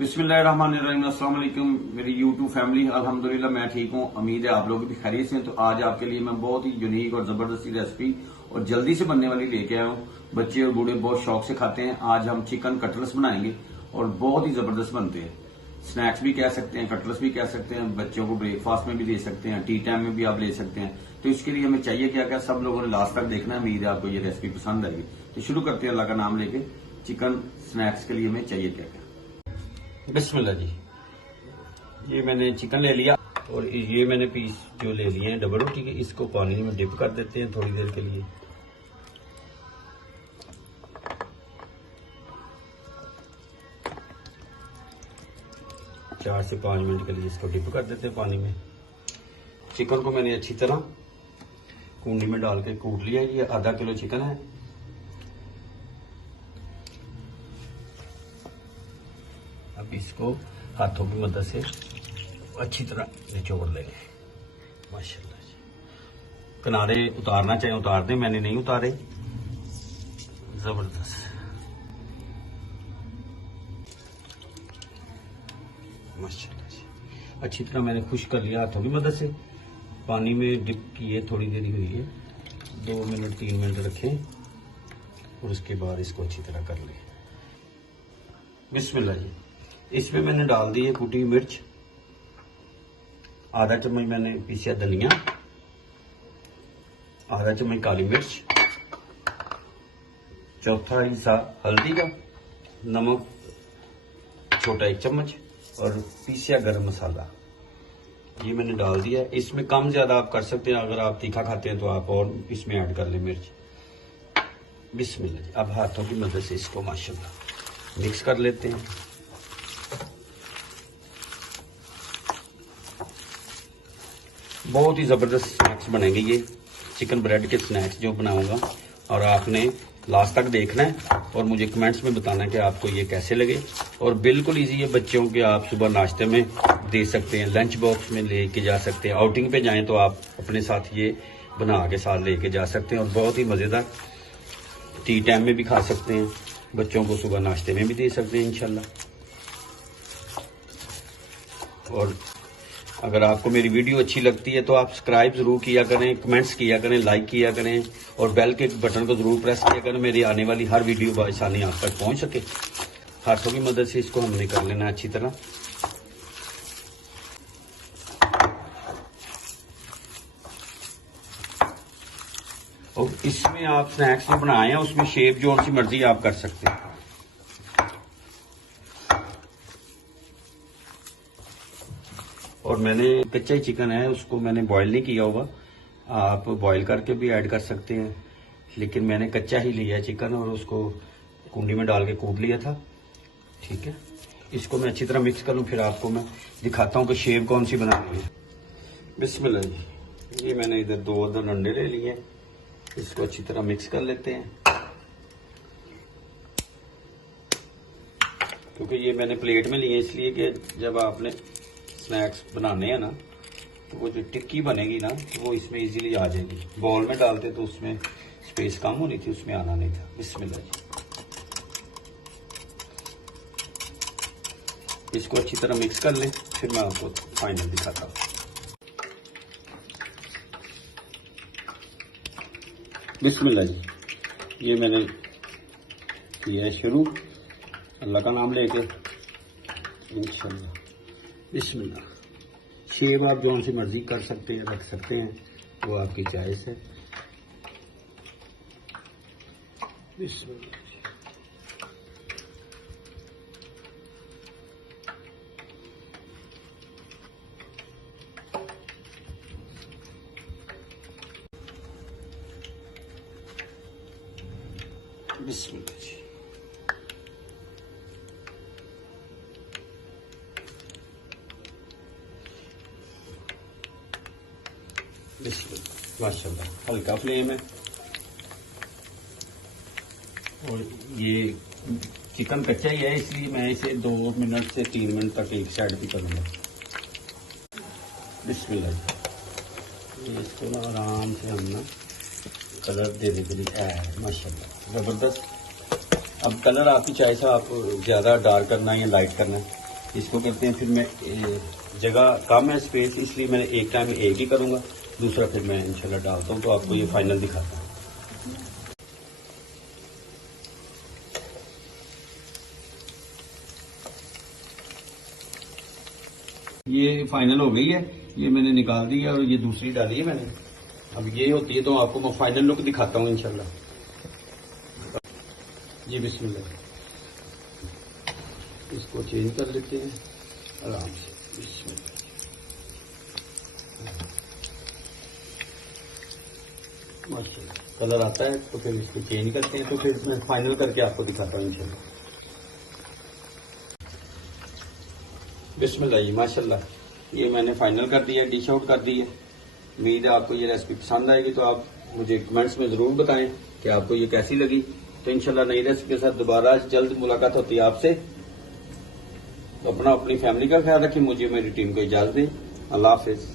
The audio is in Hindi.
बिस्मिल्लाहिर्रहमानिर्रहीम। अस्सलाम वालेकुम मेरी यूट्यूब फैमिली। अल्हम्दुलिल्लाह मैं ठीक हूँ, उम्मीद है आप लोग भी खैरियत से हैं। तो आज आपके लिए मैं बहुत ही यूनिक और जबरदस्ती रेसिपी और जल्दी से बनने वाली लेके आया हूँ। बच्चे और बूढ़े बहुत शौक से खाते हैं। आज हम चिकन कटलेट्स बनाएंगे और बहुत ही जबरदस्त बनते हैं। स्नैक्स भी कह सकते हैं, कटलेट्स भी कह सकते हैं, बच्चों को ब्रेकफास्ट में भी दे सकते हैं, टी टाइम में भी आप ले सकते हैं। तो इसके लिए हमें चाहिए क्या क्या, सब लोगों ने लास्ट तक देखना है। उम्मीद है आपको ये रेसिपी पसंद आएगी। तो शुरू करते हैं अल्लाह का नाम लेके। चिकन स्नैक्स के लिए हमें चाहिए क्या क्या। बिस्मिल्लाह जी। ये मैंने चिकन ले लिया और ये मैंने पीस जो ले लिए हैं डबल रोटी के, इसको पानी में डिप कर देते हैं थोड़ी देर के लिए। चार से 5 मिनट के लिए इसको डिप कर देते हैं पानी में। चिकन को मैंने अच्छी तरह कूंडी में डाल के कूट लिया। ये आधा किलो चिकन है। अब इसको हाथों की मदद से अच्छी तरह निचोड़ लेंगे। माशाल्लाह जी। किनारे उतारना चाहे उतार दें, मैंने नहीं उतारे। जबरदस्त। माशाल्लाह जी। अच्छी तरह मैंने खुश्क कर लिया हाथों की मदद से। पानी में डिप किए थोड़ी देरी हुई है, 2 मिनट 3 मिनट रखें और उसके बाद इसको अच्छी तरह कर लें। बिस्मिल्लाह जी। इसमें मैंने डाल दी है कुटी मिर्च, आधा चम्मच मैंने पीसा धनिया, आधा चम्मच काली मिर्च, चौथा हिस्सा हल्दी का, नमक छोटा 1 चम्मच और पीसा गरम मसाला ये मैंने डाल दिया है। इसमें कम ज्यादा आप कर सकते हैं, अगर आप तीखा खाते हैं तो आप और इसमें ऐड कर लें मिर्च। बिस्मिल्लाह जी। अब हाथों की मदद से इसको माशाल्लाह मिक्स कर लेते हैं। बहुत ही जबरदस्त स्नैक्स बनेंगे ये चिकन ब्रेड के स्नैक्स जो बनाऊंगा, और आपने लास्ट तक देखना है और मुझे कमेंट्स में बताना है कि आपको ये कैसे लगे। और बिल्कुल इजी है, बच्चों के आप सुबह नाश्ते में दे सकते हैं, लंच बॉक्स में लेके जा सकते हैं, आउटिंग पे जाएं तो आप अपने साथ ये बना के साथ लेके जा सकते हैं और बहुत ही मजेदार। टी टाइम में भी खा सकते हैं, बच्चों को सुबह नाश्ते में भी दे सकते हैं इंशाल्लाह। और अगर आपको मेरी वीडियो अच्छी लगती है तो आप सब्सक्राइब जरूर किया करें, कमेंट्स किया करें, लाइक किया करें और बेल के बटन को जरूर प्रेस किया करें, मेरी आने वाली हर वीडियो बआसानी आप तक पहुंच सके। हाथों की मदद से इसको हमने कर लेना अच्छी तरह। और इसमें आप स्नैक्स में बनाए हैं, उसमें शेप जो सी मर्जी आप कर सकते हैं। और मैंने कच्चा ही चिकन है, उसको मैंने बॉईल नहीं किया हुआ, आप बॉईल करके भी ऐड कर सकते हैं, लेकिन मैंने कच्चा ही लिया है चिकन और उसको कुंडी में डाल के कूट लिया था। ठीक है, इसको मैं अच्छी तरह मिक्स कर लूँ, फिर आपको मैं दिखाता हूँ कि शेप कौन सी बनानी है। बिस्मिल्लाह जी। ये मैंने इधर 2 अदर अंडे ले लिए, इसको अच्छी तरह मिक्स कर लेते हैं। क्योंकि ये मैंने प्लेट में लिए इसलिए कि जब आपने स्नैक्स बनाने हैं ना, तो वो जो टिक्की बनेगी ना तो वो इसमें इजीली आ जाएगी। बॉल में डालते तो उसमें स्पेस कम होनी थी, उसमें आना नहीं था। बिस्मिल्लाह जी। इसको अच्छी तरह मिक्स कर लें, फिर मैं आपको फाइनल दिखाता हूँ। बिस्मिल्लाह जी। ये मैंने किया है शुरू अल्लाह का नाम लेके इंशाल्लाह। बिस्मिल्लाह। शेप आप जो सी मर्जी कर सकते हैं, रख सकते हैं, वो आपकी चॉइस है। बिस्मिल्लाह। बिस्मिल्लाह जी। माशाल्लाह हल्का फ्लेम है। और ये चिकन कच्चा ही है, इसलिए मैं इसे 2 मिनट से 3 मिनट तक एक साइड पे करूँगा। बिस्मिल्लाह। ये इसको ना आराम से हम ना कलर देने के लिए है माशाल्लाह ज़बरदस्त। अब कलर आपकी चॉइस है, आप ज़्यादा डार्क करना है या लाइट करना है, इसको करते हैं। फिर मैं जगह कम है स्पेस, इसलिए मैंने एक टाइम में एक ही करूंगा, दूसरा फिर मैं इंशाल्लाह डालता हूँ तो आपको ये फाइनल दिखाता हूँ। ये फाइनल हो गई है, ये मैंने निकाल दी है और ये दूसरी डाली है मैंने। अब ये होती है तो आपको मैं फाइनल लुक दिखाता हूँ इंशाल्लाह। जी बिस्मिल्लाह, इसको चेंज कर लेते हैं आराम से। बिस्मिल्लाह, माशाल्लाह कलर आता है तो फिर इसको चेंज करते हैं, तो फिर मैं फाइनल करके आपको दिखाता हूँ इंशाल्लाह। बिस्मिल्लाह जी, माशाल्लाह ये मैंने फाइनल कर दिया, डिश आउट कर दी है। उम्मीद है आपको ये रेसिपी पसंद आएगी, तो आप मुझे कमेंट्स में जरूर बताएं कि आपको ये कैसी लगी। तो इंशाल्लाह नई रेसिपी के साथ दोबारा जल्द मुलाकात होती है आपसे। तो अपनी फैमिली का ख्याल रखें, मुझे मेरी टीम को इजाजत दें। अल्लाह हाफिज।